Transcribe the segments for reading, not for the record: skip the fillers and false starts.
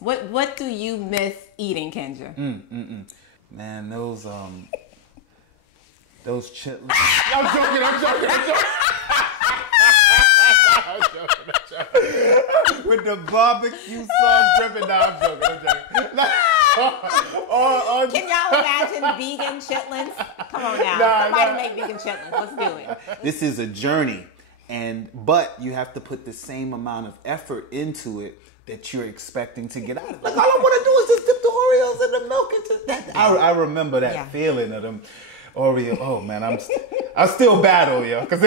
What do you miss eating, Kinja? Man, those chitlins. I'm joking. I'm joking. With the barbecue sauce dripping. No, I'm joking. Can y'all imagine vegan chitlins? Come on now. Somebody make vegan chitlins. Let's do it. This is a journey, but you have to put the same amount of effort into it that you're expecting to get out of it. Like, all I want to do is just dip the Oreos in the milk into that. I remember that feeling of them Oreo. Oh man, I still battle, yo, because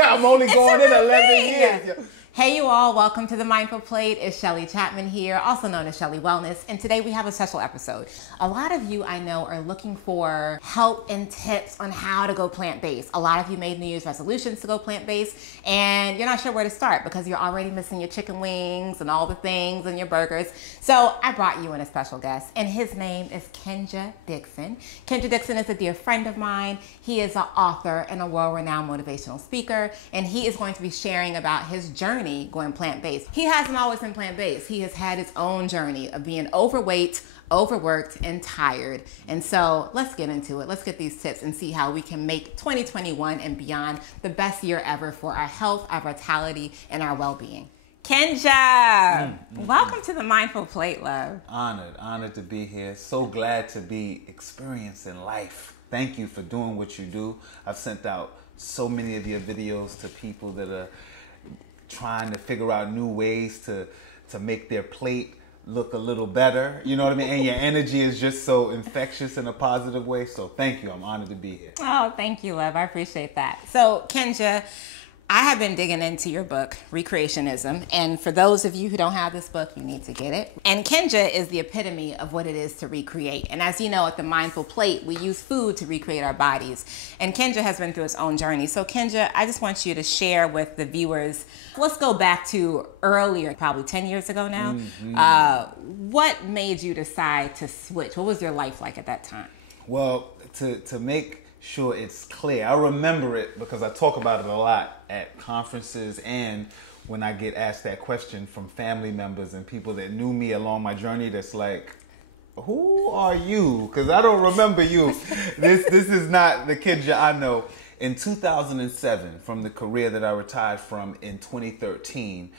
I'm only going in 11 years. Yo. Hey you all, welcome to The Mindful Plate. It's Shelly Chapman here, also known as Shelly Wellness, and today we have a special episode. A lot of you I know are looking for help and tips on how to go plant-based. A lot of you made New Year's resolutions to go plant-based, and you're not sure where to start because you're already missing your chicken wings and all the things and your burgers. So I brought you in a special guest, and his name is Kinja Dixon. Kinja Dixon is a dear friend of mine. He is an author and a world-renowned motivational speaker, and he is going to be sharing about his journey going plant-based. He hasn't always been plant-based. He has had his own journey of being overweight, overworked, and tired. And so let's get into it. Let's get these tips and see how we can make 2021 and beyond the best year ever for our health, our vitality, and our well-being. Kinja, welcome to The Mindful Plate, love. Honored to be here. So glad to be experiencing life. Thank you for doing what you do. I've sent out so many of your videos to people that are trying to figure out new ways to make their plate look a little better. You know what I mean? And your energy is just so infectious in a positive way. So thank you. I'm honored to be here. Oh, thank you, love. I appreciate that. So, Kinja, I have been digging into your book, Recreationism, and for those of you who don't have this book, you need to get it. And Kinja is the epitome of what it is to recreate. And as you know, at The Mindful Plate, we use food to recreate our bodies. And Kinja has been through his own journey. So Kinja, I just want you to share with the viewers, let's go back to earlier, probably 10 years ago now. What made you decide to switch? What was your life like at that time? Well, to make sure it's clear, I remember it because I talk about it a lot at conferences and when I get asked that question from family members and people that knew me along my journey that's like, who are you? Because I don't remember you. This is not the Kinja I know. In 2007, from the career that I retired from in 2013,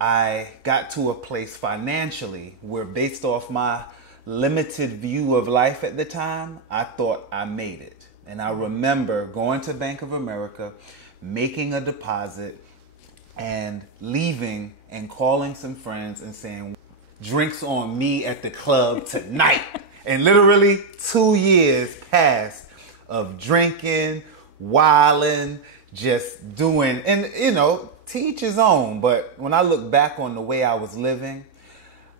I got to a place financially where, based off my limited view of life at the time, I thought I made it. And I remember going to Bank of America, making a deposit, and leaving and calling some friends and saying, drinks on me at the club tonight. And literally 2 years passed of drinking, wilding, just doing, and you know, to each his own. But when I look back on the way I was living,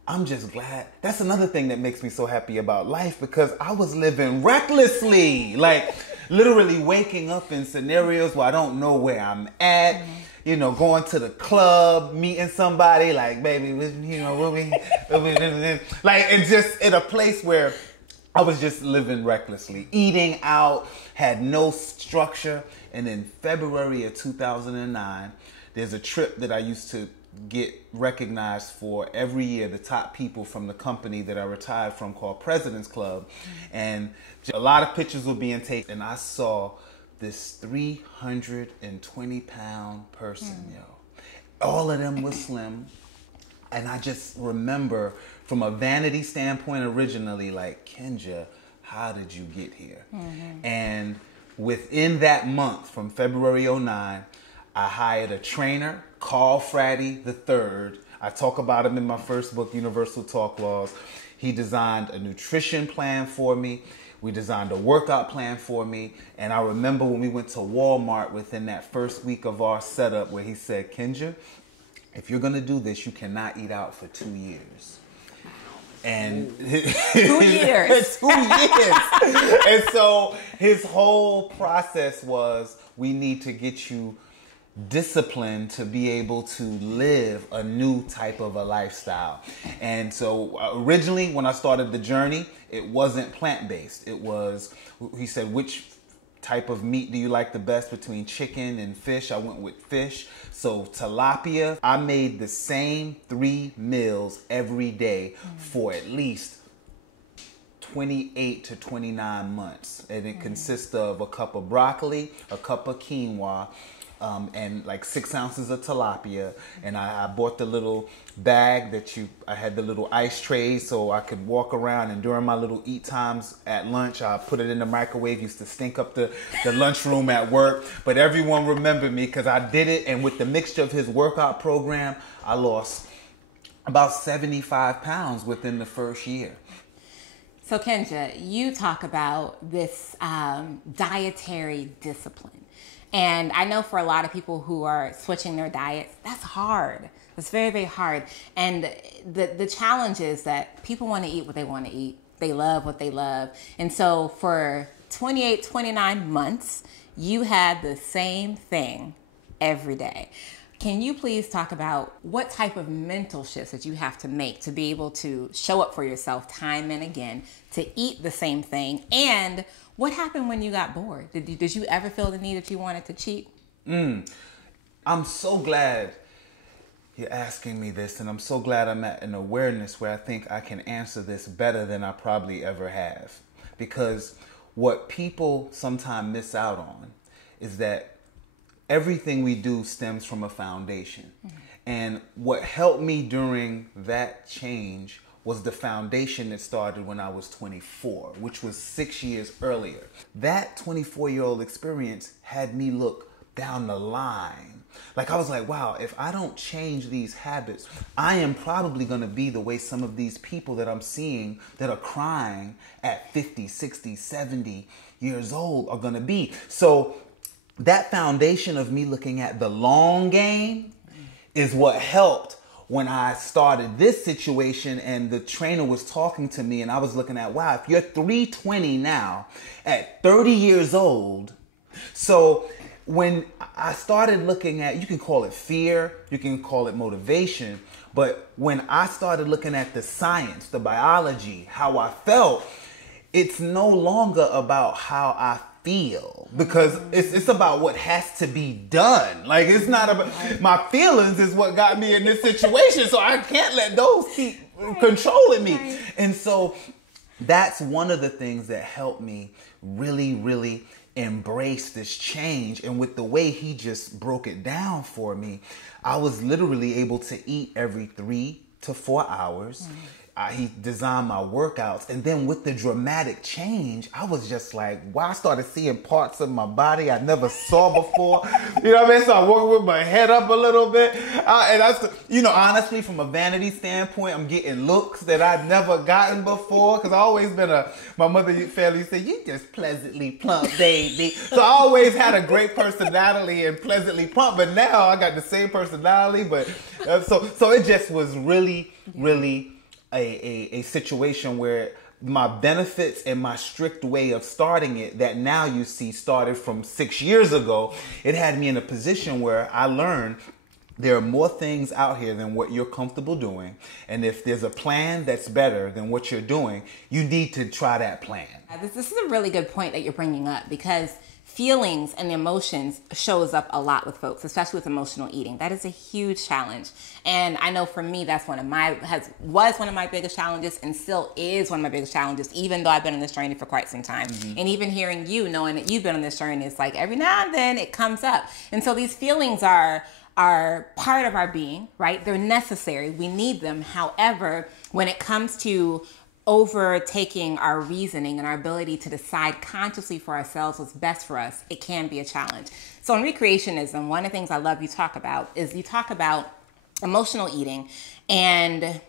I'm just glad. That's another thing that makes me so happy about life, because I was living recklessly, like literally waking up in scenarios where I don't know where I'm at, you know, going to the club, meeting somebody like, baby, you know, like, and just in a place where I was just living recklessly, eating out, had no structure. And in February of 2009, there's a trip that I used to get recognized for every year, the top people from the company that I retired from called President's Club. And a lot of pictures were being taken, and I saw this 320-pound person, yo. All of them was slim. And I just remember from a vanity standpoint originally, like, Kinja, how did you get here? And within that month, from February 09, I hired a trainer, Carl Fratty III. I talk about him in my first book, Universal Talk Laws. He designed a nutrition plan for me. We designed a workout plan for me. And I remember when we went to Walmart within that first week of our setup where he said, Kinja, if you're going to do this, you cannot eat out for 2 years. And 2 years. 2 years. And so his whole process was, we need to get you discipline to be able to live a new type of a lifestyle. And so originally when I started the journey, it wasn't plant-based. It was, he said, which type of meat do you like the best between chicken and fish? I went with fish. So tilapia, I made the same 3 meals every day for at least 28 to 29 months. And it consists of a cup of broccoli, a cup of quinoa, and like 6 ounces of tilapia. And I bought the little bag that I had the little ice trays so I could walk around, and during my little eat times at lunch, I put it in the microwave. Used to stink up the lunchroom at work, but everyone remembered me because I did it. And with the mixture of his workout program, I lost about 75 pounds within the first year. So Kinja, you talk about this dietary discipline. And I know for a lot of people who are switching their diets, that's hard. It's very, very hard. And the challenge is that people want to eat what they want to eat. They love what they love. And so for 28, 29 months, you had the same thing every day. Can you please talk about what type of mental shifts that you have to make to be able to show up for yourself time and again, to eat the same thing? And what happened when you got bored? Did you ever feel the need that you wanted to cheat? I'm so glad you're asking me this, and I'm so glad I'm at an awareness where I think I can answer this better than I probably ever have. Because what people sometimes miss out on is that everything we do stems from a foundation. And what helped me during that change was the foundation that started when I was 24, which was 6 years earlier. That 24-year-old experience had me look down the line. Like, I was like, wow, if I don't change these habits, I am probably gonna be the way some of these people that I'm seeing that are crying at 50, 60, 70 years old are gonna be. So that foundation of me looking at the long game is what helped when I started this situation, and the trainer was talking to me, and I was looking at, wow, if you're 320 now at 30 years old. So when I started looking at, you can call it fear, you can call it motivation, but when I started looking at the science, the biology, how I felt, it's no longer about how I feel, because it's about what has to be done. Like, it's not about my feelings is what got me in this situation, so I can't let those keep controlling me. And so that's one of the things that helped me really embrace this change. And with the way he just broke it down for me, I was literally able to eat every 3 to 4 hours. He designed my workouts, and then with the dramatic change, I was just like, wow, I started seeing parts of my body I never saw before. You know what I mean? So I walked with my head up a little bit, and that's, you know, honestly, from a vanity standpoint, I'm getting looks that I'd never gotten before, because I always been my mother family said, you just pleasantly plump, baby. So I always had a great personality and pleasantly plump, but now I got the same personality, but so it just was really a situation where my benefits and my strict way of starting it, that now you see started from 6 years ago, it had me in a position where I learned there are more things out here than what you're comfortable doing. And if there's a plan that's better than what you're doing, you need to try that plan. This is a really good point that you're bringing up, because feelings and emotions shows up a lot with folks, especially with emotional eating. That is a huge challenge. And I know for me, that's was one of my biggest challenges, and still is one of my biggest challenges, even though I've been on this journey for quite some time. And even hearing you, knowing that you've been on this journey, it's like every now and then it comes up. And so these feelings are part of our being, right? They're necessary. We need them. However, when it comes to overtaking our reasoning and our ability to decide consciously for ourselves what's best for us, it can be a challenge. So in Recreationism, one of the things I love you talk about is you talk about emotional eating and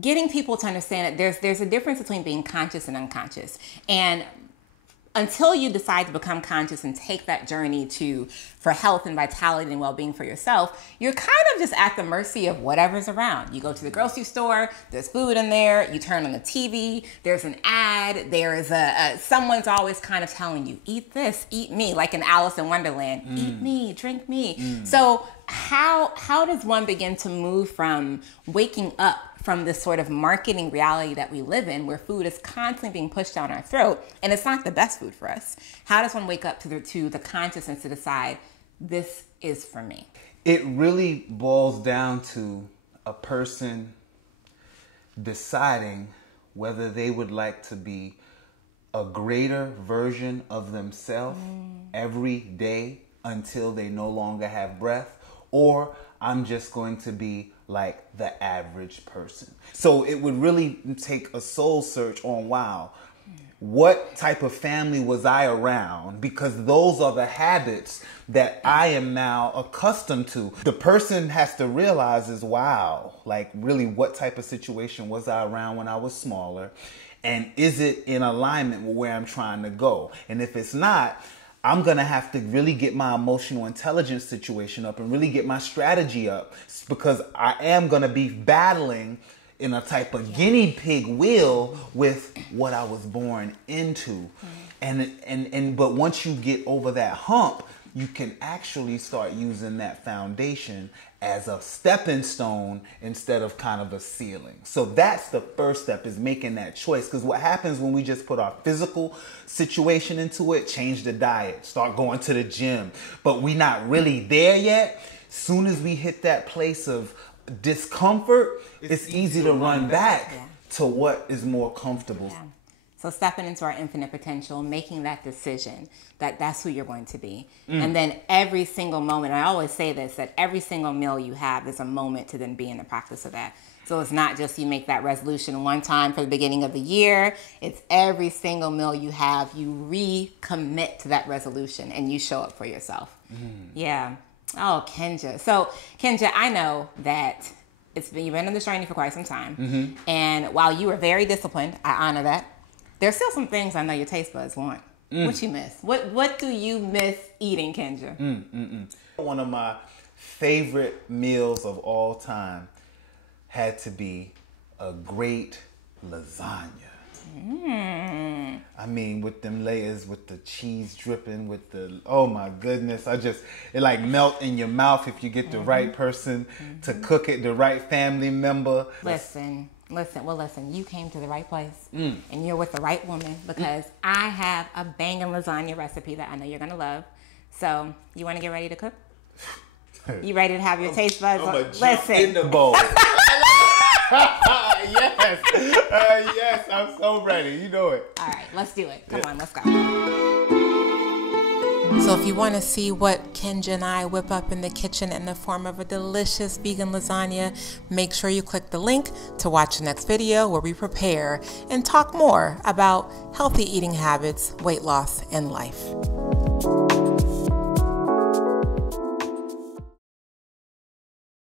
getting people to understand that there's a difference between being conscious and unconscious. And until you decide to become conscious and take that journey for health and vitality and well-being for yourself, you're kind of just at the mercy of whatever's around. You go to the grocery store, there's food in there, you turn on the TV, there's an ad, there is someone's always kind of telling you, eat this, eat me, like in Alice in Wonderland, eat me, drink me. So how does one begin to move from waking up from this sort of marketing reality that we live in, where food is constantly being pushed down our throat, and it's not the best food for us. How does one wake up to the consciousness to decide, this is for me? It really boils down to a person deciding whether they would like to be a greater version of themselves every day until they no longer have breath, or I'm just going to be like the average person. So it would really take a soul search on, wow, what type of family was I around? Because those are the habits that I am now accustomed to. The person has to realize is, wow, like really what type of situation was I around when I was smaller? And is it in alignment with where I'm trying to go? And if it's not, I'm going to have to really get my emotional intelligence situation up and really get my strategy up, because I am going to be battling in a type of guinea pig wheel with what I was born into. But once you get over that hump, you can actually start using that foundation as a stepping stone instead of kind of a ceiling. So that's the first step, is making that choice. Because what happens when we just put our physical situation into it, change the diet, start going to the gym, but we're not really there yet. Soon as we hit that place of discomfort, it's easy to run back to what is more comfortable. Yeah. So stepping into our infinite potential, making that decision that that's who you're going to be. And then every single moment, I always say this, that every single meal you have is a moment to then be in the practice of that. So it's not just you make that resolution one time for the beginning of the year. It's every single meal you have, you recommit to that resolution and you show up for yourself. Yeah. Oh, Kinja. So Kinja, I know that you've been on this journey for quite some time. And while you were very disciplined, I honor that. There's still some things I know your taste buds want. What you miss? What do you miss eating, Kinja? One of my favorite meals of all time had to be a great lasagna. I mean, with them layers, with the cheese dripping, with the, oh my goodness, it like melt in your mouth if you get the right person to cook it, the right family member. Listen, you came to the right place and you're with the right woman, because I have a banging lasagna recipe that I know you're going to love. So you want to get ready to cook? You ready to have your taste buds? Listen. In the bowl. Yes, I'm so ready. You know it. All right, let's do it. Come on, let's go. So if you want to see what Kinja and I whip up in the kitchen in the form of a delicious vegan lasagna, make sure you click the link to watch the next video where we prepare and talk more about healthy eating habits, weight loss, and life.